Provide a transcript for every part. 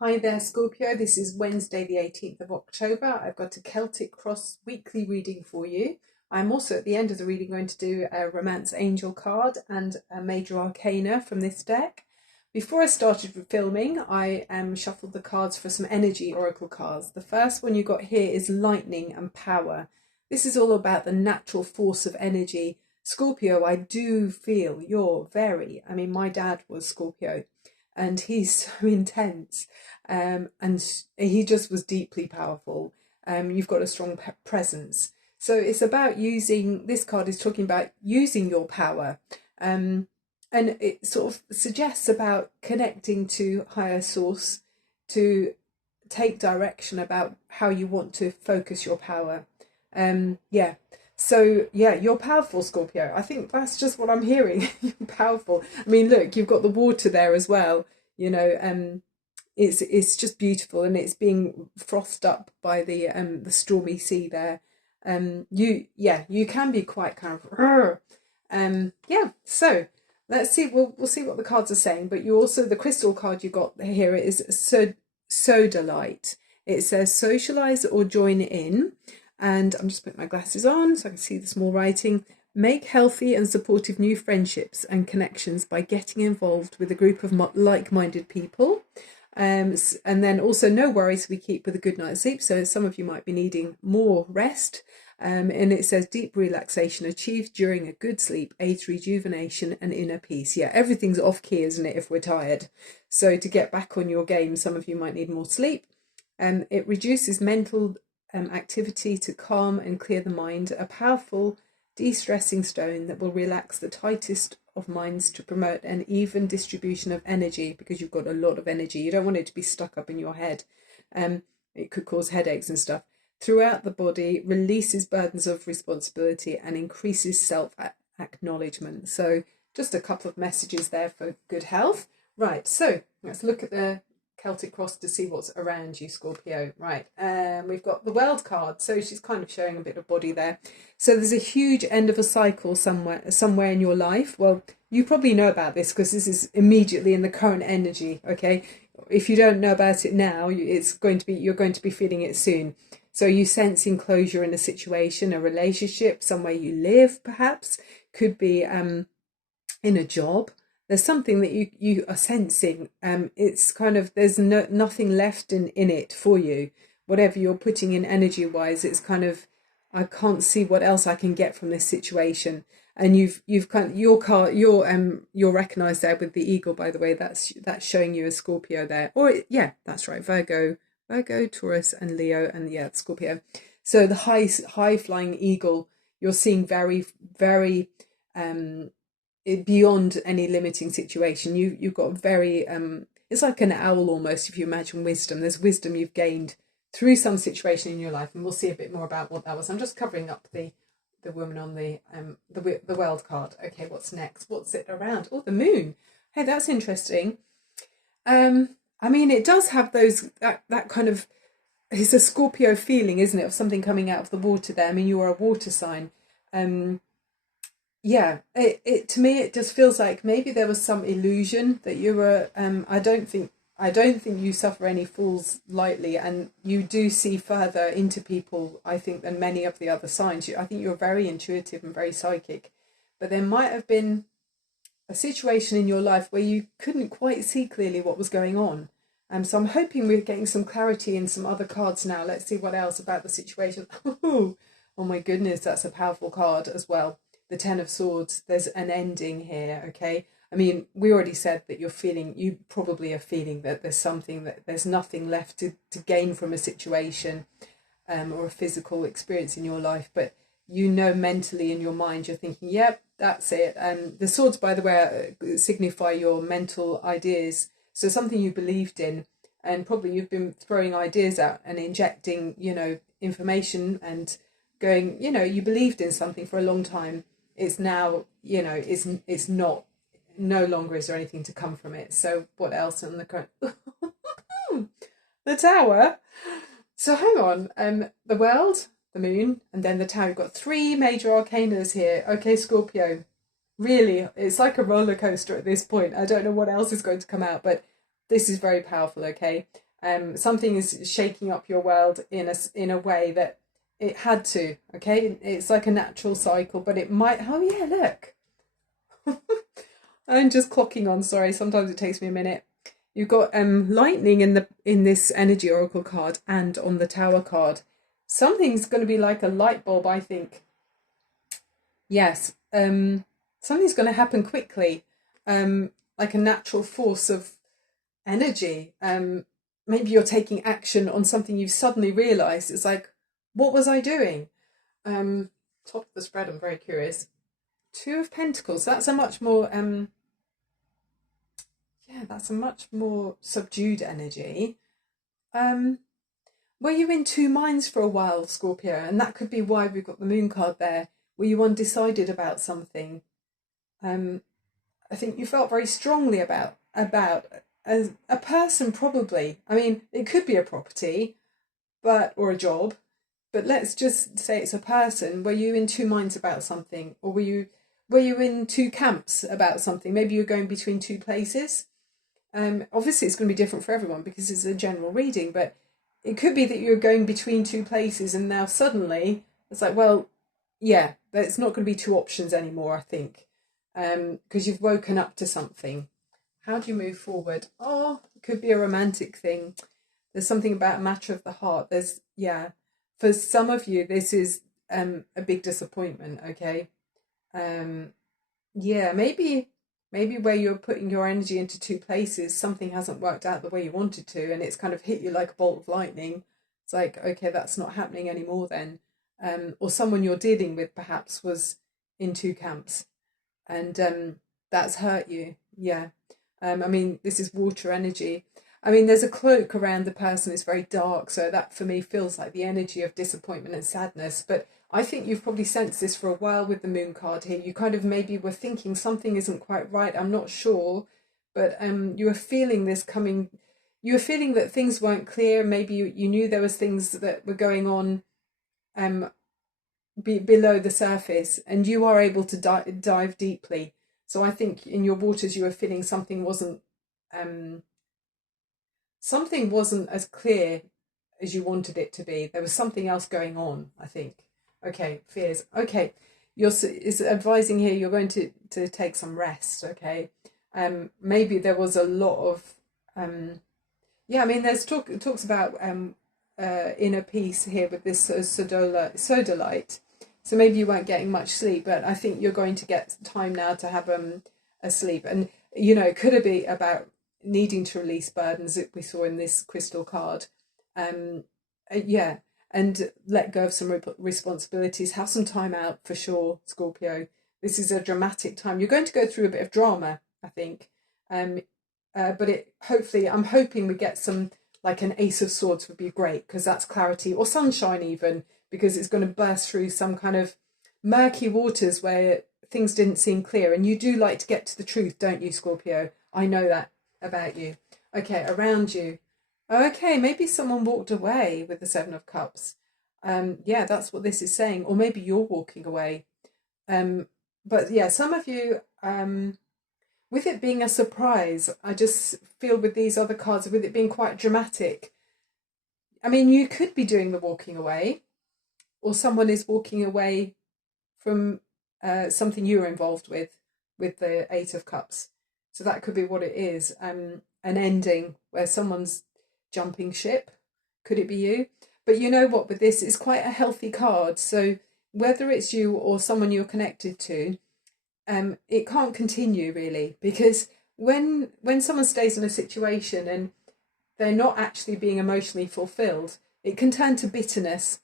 Hi there, Scorpio. This is Wednesday, the 18th of October. I've got a Celtic Cross weekly reading for you. I'm also at the end of the reading going to do a Romance Angel card and a Major Arcana from this deck. Before I started filming, I shuffled the cards for some energy oracle cards. The first one you got here is Lightning and Power. This is all about the natural force of energy. Scorpio, I do feel my dad was Scorpio and he's so intense. And he just was deeply powerful. You've got a strong presence. So it's about using, this card is talking about using your power. And it sort of suggests about connecting to higher source to take direction about how you want to focus your power. So yeah, you're powerful, Scorpio. I think that's just what I'm hearing. You're powerful. I mean, look, you've got the water there as well. It's just beautiful, and it's being frothed up by the stormy sea there. You can be quite kind of So let's see. We'll see what the cards are saying. But you also, the crystal card you got here is Soda Light. It says socialize or join in. And I'm just putting my glasses on so I can see the small writing. Make healthy and supportive new friendships and connections by getting involved with a group of like-minded people. And then also no worries, we keep with a good night's sleep. So some of you might be needing more rest. And it says deep relaxation achieved during a good sleep aids rejuvenation and inner peace. Yeah, everything's off key, isn't it, if we're tired? So to get back on your game, some of you might need more sleep. It reduces mental activity to calm and clear the mind. A powerful de-stressing stone that will relax the tightest of minds to promote an even distribution of energy, because you've got a lot of energy. You don't want it to be stuck up in your head. It could cause headaches and stuff. Throughout the body, releases burdens of responsibility and increases self-acknowledgement. So just a couple of messages there for good health. Right, so let's look at the Celtic Cross to see what's around you, Scorpio. Right, we've got the World card, so she's kind of showing a bit of body there. So there's a huge end of a cycle somewhere in your life. Well, you probably know about this because this is immediately in the current energy. Okay, if you don't know about it now, you're going to be feeling it soon. So you sense enclosure in a situation, a relationship, somewhere you live, perhaps could be in a job. There's something that you are sensing. It's kind of, there's nothing left in it for you. Whatever you're putting in energy wise, it's kind of, I can't see what else I can get from this situation. And you've kind of, you're recognized there with the eagle, by the way. That's showing you a Scorpio there. Or yeah, that's right, Virgo, Taurus, and Leo, and yeah, Scorpio. So the high flying eagle, you're seeing very, very beyond any limiting situation. You've got very it's like an owl almost, if you imagine wisdom. There's wisdom you've gained through some situation in your life, and we'll see a bit more about what that was. I'm just covering up the woman on the World card. Okay, what's next? What's it around? Oh, the moon. Hey, that's interesting. I mean, it does have that kind of, it's a Scorpio feeling, isn't it, of something coming out of the water there. I mean, you are a water sign. Yeah, it to me it just feels like maybe there was some illusion that you were. I don't think you suffer any fools lightly, and you do see further into people, I think, than many of the other signs. I think you're very intuitive and very psychic, but there might have been a situation in your life where you couldn't quite see clearly what was going on. So I'm hoping we're getting some clarity in some other cards now. Let's see what else about the situation. Oh my goodness, that's a powerful card as well. The Ten of Swords, there's an ending here, okay? I mean, we already said that you probably are feeling that there's nothing left to gain from a situation or a physical experience in your life, but mentally in your mind, you're thinking, yep, that's it. The swords, by the way, signify your mental ideas. So something you believed in, and probably you've been throwing ideas out and injecting, information and going, you believed in something for a long time. It's now, it's not, no longer is there anything to come from it. So what else on the current? The Tower. So hang on, the World, the Moon, and then the Tower. You've got three major arcanas here. Okay, Scorpio. Really, it's like a roller coaster at this point. I don't know what else is going to come out, but this is very powerful, okay? Something is shaking up your world in a way that it had to. Okay, it's like a natural cycle, but it might. Oh yeah, look. I'm just clocking on. Sorry, sometimes it takes me a minute. You've got lightning in this energy oracle card and on the tower card. Something's going to be like a light bulb, I think. Yes, something's going to happen quickly, like a natural force of energy. Maybe you're taking action on something you've suddenly realised. It's like, what was I doing? Top of the spread, I'm very curious. Two of Pentacles. That's a much more yeah, that's a much more subdued energy. Were you in two minds for a while, Scorpio? And that could be why we've got the moon card there. Were you undecided about something? I think you felt very strongly about a person, probably. I mean, it could be a property, or a job, but let's just say it's a person. Were you in two minds about something, or were you in two camps about something? Maybe you're going between two places. Obviously, it's going to be different for everyone because it's a general reading, but it could be that you're going between two places, and now suddenly it's like, well, yeah, it's not going to be two options anymore, I think, because you've woken up to something. How do you move forward? Oh, it could be a romantic thing. There's something about a matter of the heart. Yeah, for some of you, this is a big disappointment, okay? Yeah, maybe where you're putting your energy into two places, something hasn't worked out the way you wanted to, and it's kind of hit you like a bolt of lightning. It's like, okay, that's not happening anymore then. Or someone you're dealing with perhaps was in two camps, and that's hurt you. Yeah. I mean, this is water energy. I mean, there's a cloak around the person. It's very dark, so that for me feels like the energy of disappointment and sadness. But I think you've probably sensed this for a while with the moon card here. You kind of maybe were thinking something isn't quite right. I'm not sure, but you were feeling this coming. You were feeling that things weren't clear. Maybe you knew there was things that were going on below the surface, and you are able to dive deeply. So I think in your waters you were feeling something wasn't as clear as you wanted it to be. There was something else going on, I think. Okay, fears. Okay, it's advising here you're going to take some rest. Okay, maybe there was a lot of yeah. I mean, there's talks about inner peace here with this sodalite. So maybe you weren't getting much sleep, but I think you're going to get time now to have a sleep. And you know, it could be about needing to release burdens that we saw in this crystal card. Yeah, and let go of some responsibilities. Have some time out for sure, Scorpio. This is a dramatic time. You're going to go through a bit of drama, I think. But I'm hoping we get some, like an Ace of Swords would be great, because that's clarity, or sunshine even, because it's going to burst through some kind of murky waters where things didn't seem clear. And you do like to get to the truth, don't you, Scorpio? I know that about you. Okay, around you. Okay, maybe someone walked away with the Seven of Cups. Yeah, that's what this is saying. Or maybe you're walking away. But yeah, some of you, with it being a surprise, I just feel with these other cards, with it being quite dramatic. I mean, you could be doing the walking away, or someone is walking away from something you were involved with the Eight of Cups. So that could be what it is. An ending where someone's jumping ship. Could it be you? But you know what, with this, it's quite a healthy card. So whether it's you or someone you're connected to, it can't continue really, because when someone stays in a situation and they're not actually being emotionally fulfilled, it can turn to bitterness,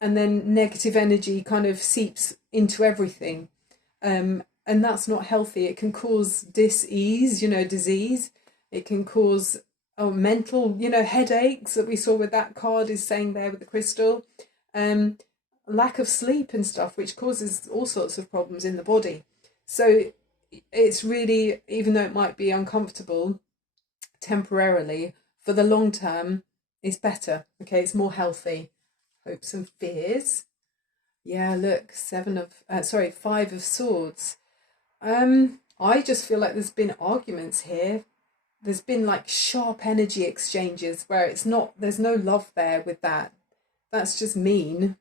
and then negative energy kind of seeps into everything. And that's not healthy. It can cause dis-ease, disease. It can cause mental, headaches that we saw with that card is saying there with the crystal. Lack of sleep and stuff, which causes all sorts of problems in the body. So it's really, even though it might be uncomfortable temporarily, for the long term, it's better. Okay, it's more healthy. Hopes and fears. Yeah, look, 5 of Swords. I just feel like there's been arguments here there's been like sharp energy exchanges where it's not, there's no love there with that. That's just mean.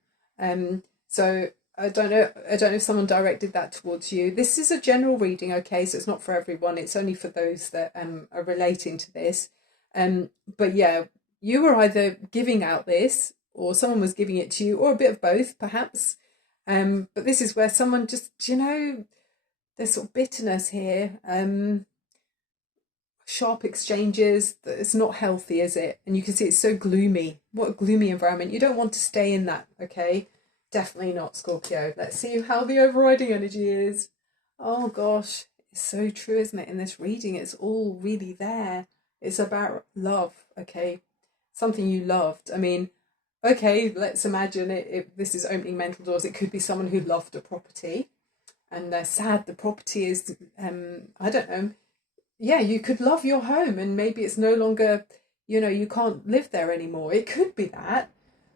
So I don't know if someone directed that towards you. This is a general reading, okay, so it's not for everyone. It's only for those that are relating to this. But yeah, you were either giving out this, or someone was giving it to you, or a bit of both, perhaps. But this is where someone just, there's sort of bitterness here. Sharp exchanges. It's not healthy, is it? And you can see it's so gloomy. What a gloomy environment. You don't want to stay in that, okay? Definitely not, Scorpio. Let's see how the overriding energy is. Oh gosh, it's so true, isn't it? In this reading, it's all really there. It's about love, okay? Something you loved. I mean, okay, let's imagine it. This is opening mental doors. It could be someone who loved a property and they're sad the property is, I don't know. Yeah, you could love your home and maybe it's no longer, you can't live there anymore. It could be that.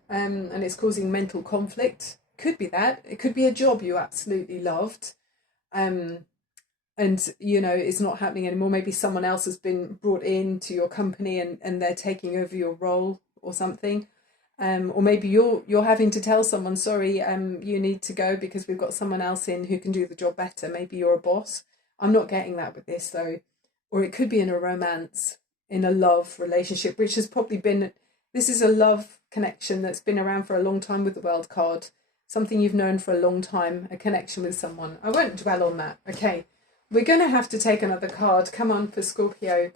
And it's causing mental conflict. Could be that. It could be a job you absolutely loved. And it's not happening anymore. Maybe someone else has been brought in to your company and they're taking over your role or something. Or maybe you're having to tell someone, sorry, you need to go because we've got someone else in who can do the job better. Maybe you're a boss. I'm not getting that with this though. Or it could be in a romance, in a love relationship, which has probably been, this is a love connection that's been around for a long time with the World card. Something you've known for a long time, a connection with someone. I won't dwell on that. Okay, we're going to have to take another card. Come on for Scorpio.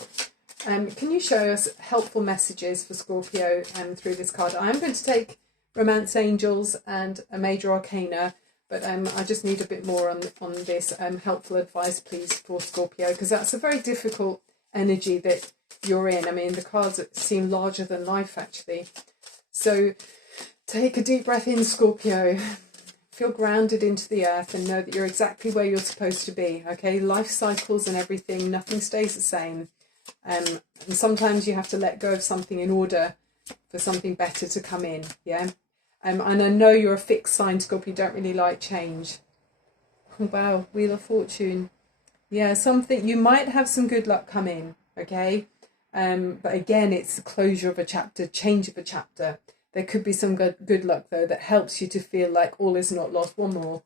Can you show us helpful messages for Scorpio through this card? I'm going to take Romance Angels and a Major Arcana. But I just need a bit more on this helpful advice, please, for Scorpio, because that's a very difficult energy that you're in. I mean, the cards seem larger than life, actually. So take a deep breath in, Scorpio. Feel grounded into the earth and know that you're exactly where you're supposed to be, okay? Life cycles and everything, nothing stays the same. And sometimes you have to let go of something in order for something better to come in, yeah? And I know you're a fixed sign, Scorpio, you don't really like change. Oh, wow, Wheel of Fortune. Yeah, something, you might have some good luck come in, okay? But again, it's the closure of a chapter, change of a chapter. There could be some good luck, though, that helps you to feel like all is not lost. One more.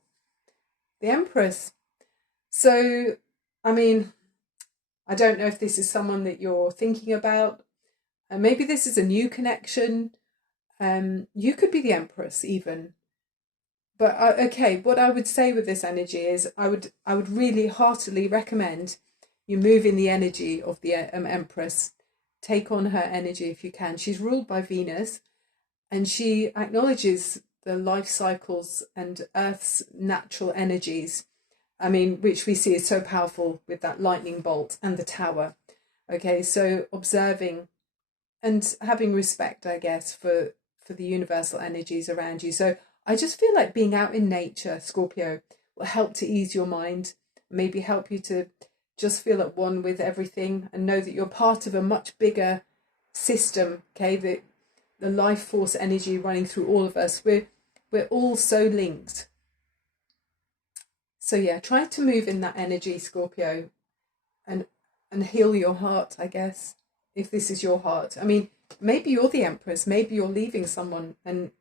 The Empress. So, I mean, I don't know if this is someone that you're thinking about. Maybe this is a new connection. You could be the Empress even. But okay, what I would say with this energy is I would really heartily recommend you move in the energy of the Empress. Take on her energy if you can. She's ruled by Venus and she acknowledges the life cycles and Earth's natural energies. I mean, which we see is so powerful with that lightning bolt and the tower. Okay, so observing and having respect, I guess, for the universal energies around you. So I just feel like being out in nature, Scorpio, will help to ease your mind, maybe help you to just feel at one with everything and know that you're part of a much bigger system, okay? The life force energy running through all of us. We're all so linked. So yeah, try to move in that energy, Scorpio, and heal your heart, I guess, if this is your heart. I mean, maybe you're the Empress, maybe you're leaving someone and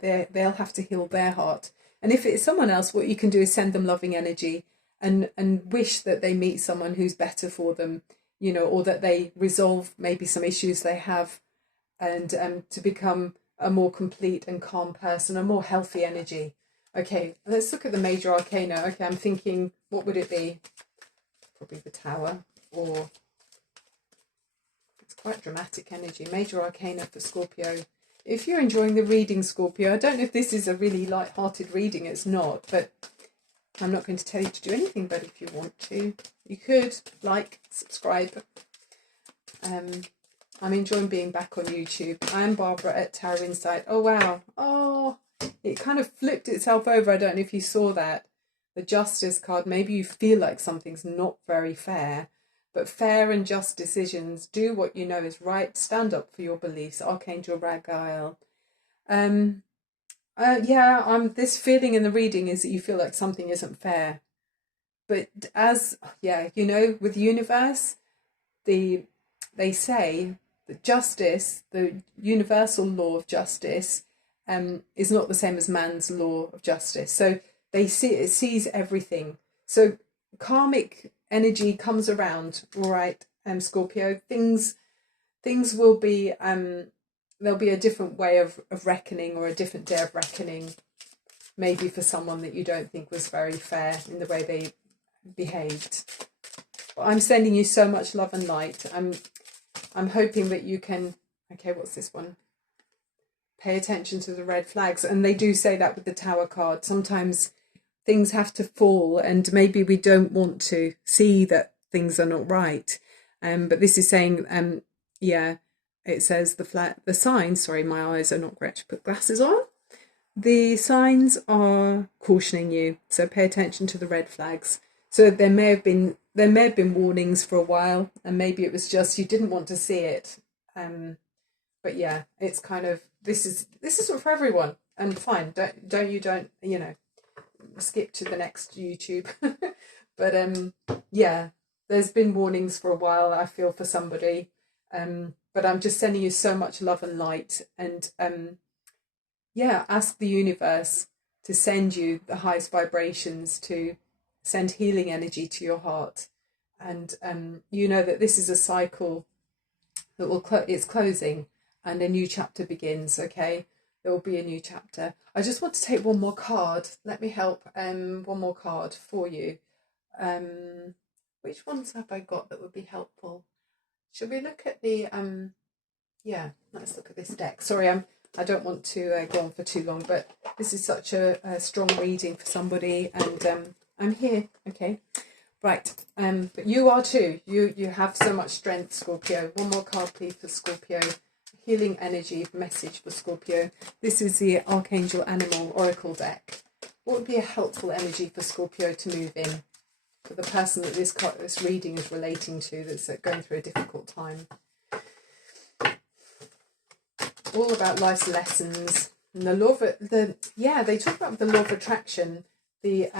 they'll have to heal their heart. And if it's someone else, what you can do is send them loving energy and wish that they meet someone who's better for them, or that they resolve maybe some issues they have and to become a more complete and calm person, a more healthy energy. Okay, let's look at the Major Arcana. Okay, I'm thinking, what would it be? Probably the Tower, or it's quite dramatic energy. Major Arcana for Scorpio. If you're enjoying the reading, Scorpio, I don't know if this is a really light-hearted reading. It's not, but I'm not going to tell you to do anything, but if you want to, you could like, subscribe. I'm enjoying being back on YouTube. I'm Barbara at Tarot Insight. Oh, wow. Oh, it kind of flipped itself over. I don't know if you saw that. The Justice card. Maybe you feel like something's not very fair, but fair and just decisions. Do what you know is right. Stand up for your beliefs. Archangel Raphael. This feeling in the reading is that you feel like something isn't fair. But with the universe, the they say that justice, the universal law of justice, is not the same as man's law of justice. So they see, it sees everything. So karmic energy comes around, all right, Scorpio. Things will be there'll be a different way of reckoning, or a different day of reckoning, maybe for someone that you don't think was very fair in the way they behaved. But I'm sending you so much love and light. I'm hoping that you can, okay, what's this one? Pay attention to the red flags. And they do say that with the Tower card. Sometimes things have to fall, and maybe we don't want to see that things are not right. But this is saying, yeah, it says the signs, sorry, my eyes are not great to put glasses on. The signs are cautioning you, so pay attention to the red flags. So there may have been warnings for a while, and maybe it was just you didn't want to see it. But yeah, it's kind of, this isn't for everyone, and fine. Don't skip to the next YouTube. But yeah, there's been warnings for a while, I feel, for somebody. But I'm just sending you so much love and light, and yeah, ask the universe to send you the highest vibrations, to send healing energy to your heart. And you know that this is a cycle that it's closing, and a new chapter begins. Okay, there will be a new chapter. I just want to take one more card. Let me help. One more card for you. Which ones have I got that would be helpful? Should we look at the yeah, let's look at this deck. Sorry, I don't want to go on for too long, but this is such a strong reading for somebody, and I'm here. Okay, right. But you are too. You have so much strength, Scorpio. One more card, please, for Scorpio. Healing energy message for Scorpio. This is the Archangel Animal Oracle deck. What would be a helpful energy for Scorpio to move in, for the person that this reading is relating to, that's going through a difficult time? All about life's lessons, and the law of they talk about the law of attraction, the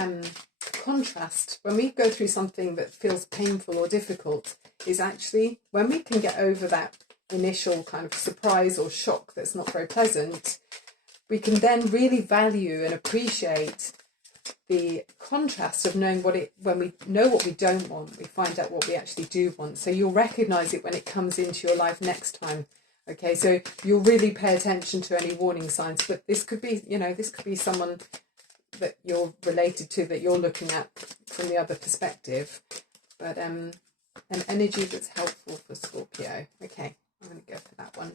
contrast. When we go through something that feels painful or difficult, is actually when we can get over that initial kind of surprise or shock that's not very pleasant, we can then really value and appreciate the contrast of knowing when we know what we don't want, we find out what we actually do want. So you'll recognize it when it comes into your life next time. Okay, so you'll really pay attention to any warning signs, but this could be, this could be someone that you're related to, that you're looking at from the other perspective. But an energy that's helpful for Scorpio. Okay, I'm going to go for that one.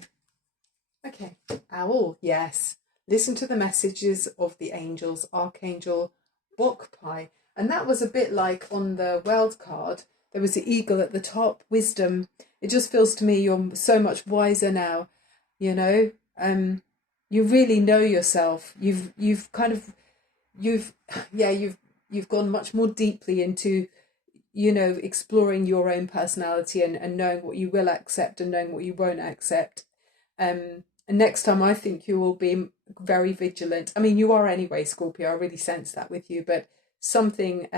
Okay, Owl, yes. Listen to the messages of the angels, Archangel Bokpai. And that was a bit like on the World card. There was the eagle at the top, wisdom. It just feels to me you're so much wiser now, you really know yourself. You've gone much more deeply into, exploring your own personality, and knowing what you will accept and knowing what you won't accept. And next time I think you will be very vigilant. I mean, you are anyway, Scorpio. I really sense that with you, but something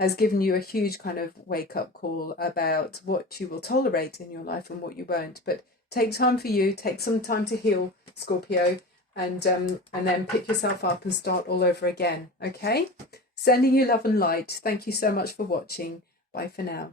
has given you a huge kind of wake-up call about what you will tolerate in your life and what you won't. But take time for you, take some time to heal, Scorpio, and then pick yourself up and start all over again, okay? Sending you love and light. Thank you so much for watching. Bye for now.